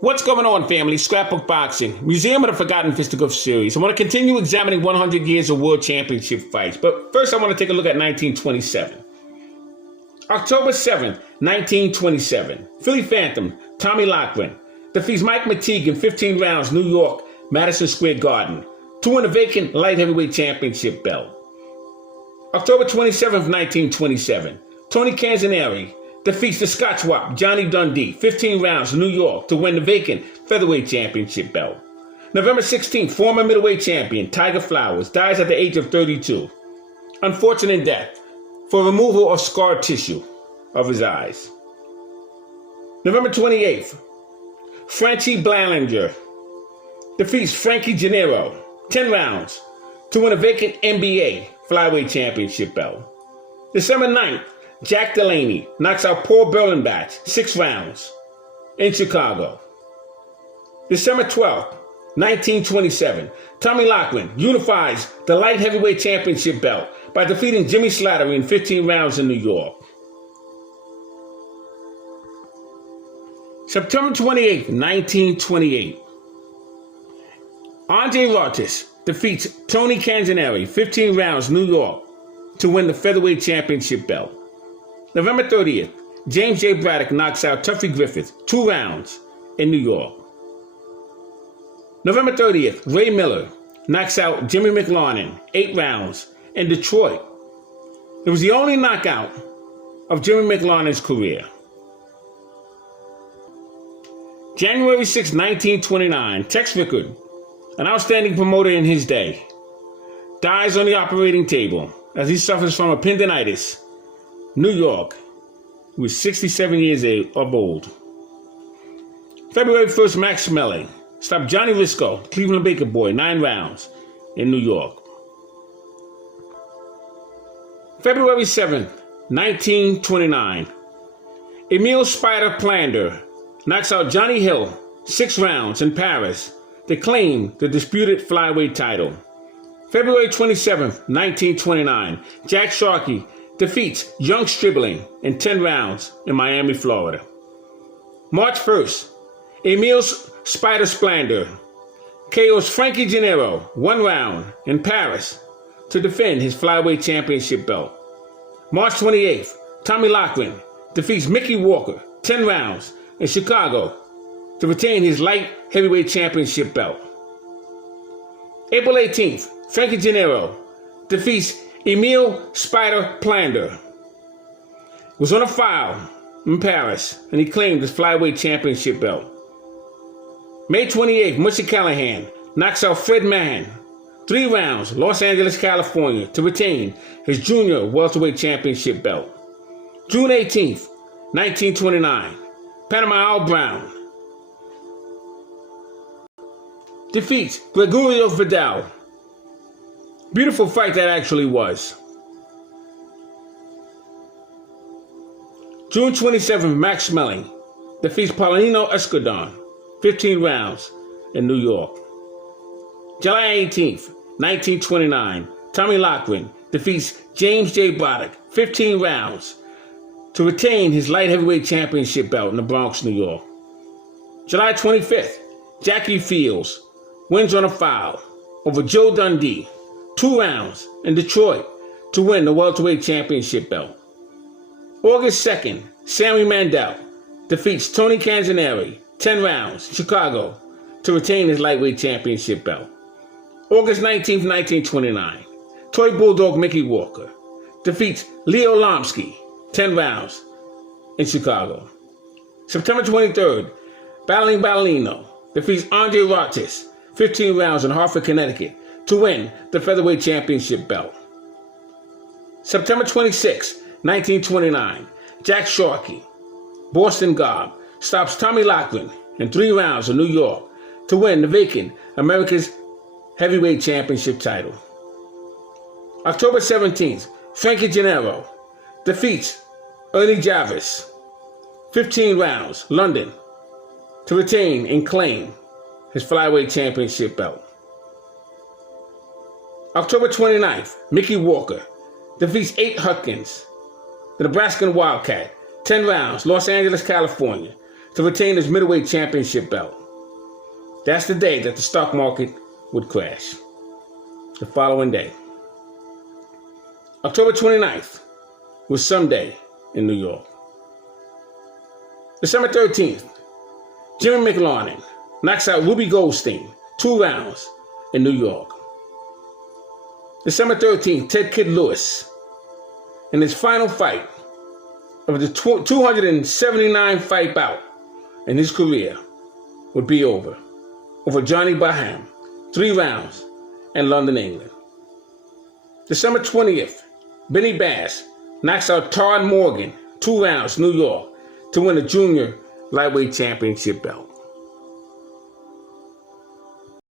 What's going on, family? Scrapbook Boxing, Museum of the Forgotten Fisticuffs series. I want to continue examining 100 years of world championship fights, but first I want to take a look at 1927. October 7th, 1927. Philly Phantom, Tommy Loughran, defeats Mike McTeague in 15 rounds, New York, Madison Square Garden, to win a vacant light heavyweight championship belt. October 27th, 1927. Tony Canzoneri defeats the Scotch Wop, Johnny Dundee, 15 rounds, New York, to win the vacant featherweight championship belt. November 16th, former middleweight champion Tiger Flowers dies at the age of 32. Unfortunate death for removal of scar tissue of his eyes. November 28th, Franchi Ballinger defeats Frankie Gennaro, 10 rounds, to win a vacant NBA flyweight championship belt. December 9th, Jack Delaney knocks out Paul Berlenbach, 6 rounds, in Chicago. December 12th, 1927, Tommy Loughran unifies the light heavyweight championship belt by defeating Jimmy Slattery in 15 rounds in New York. September 28th, 1928, Andre Rotis defeats Tony Canzoneri, 15 rounds, New York, to win the featherweight championship belt. November 30th, James J. Braddock knocks out Tuffy Griffith, 2 rounds, in New York. November 30th, Ray Miller knocks out Jimmy McLarnin, 8 rounds, in Detroit. It was the only knockout of Jimmy McLarnin's career. January 6, 1929, Tex Rickard, an outstanding promoter in his day, dies on the operating table as he suffers from appendicitis. New York, who was 67 years of old. February 1st, Max Schmeling stopped Johnny Risco, Cleveland Baker Boy, 9 rounds in New York. February 7th, 1929, Emile Spider Plander knocks out Johnny Hill, 6 rounds in Paris to claim the disputed flyweight title. February 27th, 1929, Jack Sharkey defeats Young Stribling in 10 rounds in Miami, Florida. March 1st, Emile Spider Splander KOs Frankie Gennaro, 1 round in Paris to defend his flyweight championship belt. March 28th, Tommy Loughran defeats Mickey Walker, 10 rounds in Chicago to retain his light heavyweight championship belt. April 18th, Frankie Gennaro defeats Emile Spider Plander, was on a file in Paris, and he claimed his flyweight championship belt. May 28th, Mushy Callahan knocks out Fred Mann, 3 rounds, Los Angeles, California, to retain his junior welterweight championship belt. June 18th, 1929, Panama Al Brown defeats Gregorio Vidal. Beautiful fight that actually was. June 27th, Max Schmeling defeats Paulino Escudon, 15 rounds in New York. July 18th, 1929, Tommy Loughran defeats James J. Braddock, 15 rounds, to retain his light heavyweight championship belt in the Bronx, New York. July 25th, Jackie Fields wins on a foul over Joe Dundee, 2 rounds in Detroit to win the welterweight championship belt. August 2nd, Sammy Mandel defeats Tony Canzoneri, 10 rounds, Chicago, to retain his lightweight championship belt. August 19th, 1929, Toy Bulldog Mickey Walker defeats Leo Lomsky, 10 rounds, in Chicago. September 23rd, Battling Ballino defeats Andre Rotis, 15 rounds in Hartford, Connecticut, to win the featherweight championship belt. September 26, 1929, Jack Sharkey, Boston Gob, stops Tommy Loughran in 3 rounds in New York to win the vacant America's heavyweight championship title. October 17th, Frankie Gennaro defeats Ernie Jarvis, 15 rounds, London, to retain and claim his flyweight championship belt. October 29th, Mickey Walker defeats 8 Hutkins, the Nebraskan Wildcat, 10 rounds, Los Angeles, California, to retain his middleweight championship belt. That's the day that the stock market would crash. The following day, October 29th, was Sunday in New York. December 13th, Jimmy McLaurin knocks out Ruby Goldstein 2 rounds in New York. December 13th, Ted Kid Lewis, in his final fight of the 279 fight bout in his career, would be over Johnny Baham, 3 rounds in London, England. December 20th, Benny Bass knocks out Todd Morgan 2 rounds, New York, to win the junior lightweight championship belt.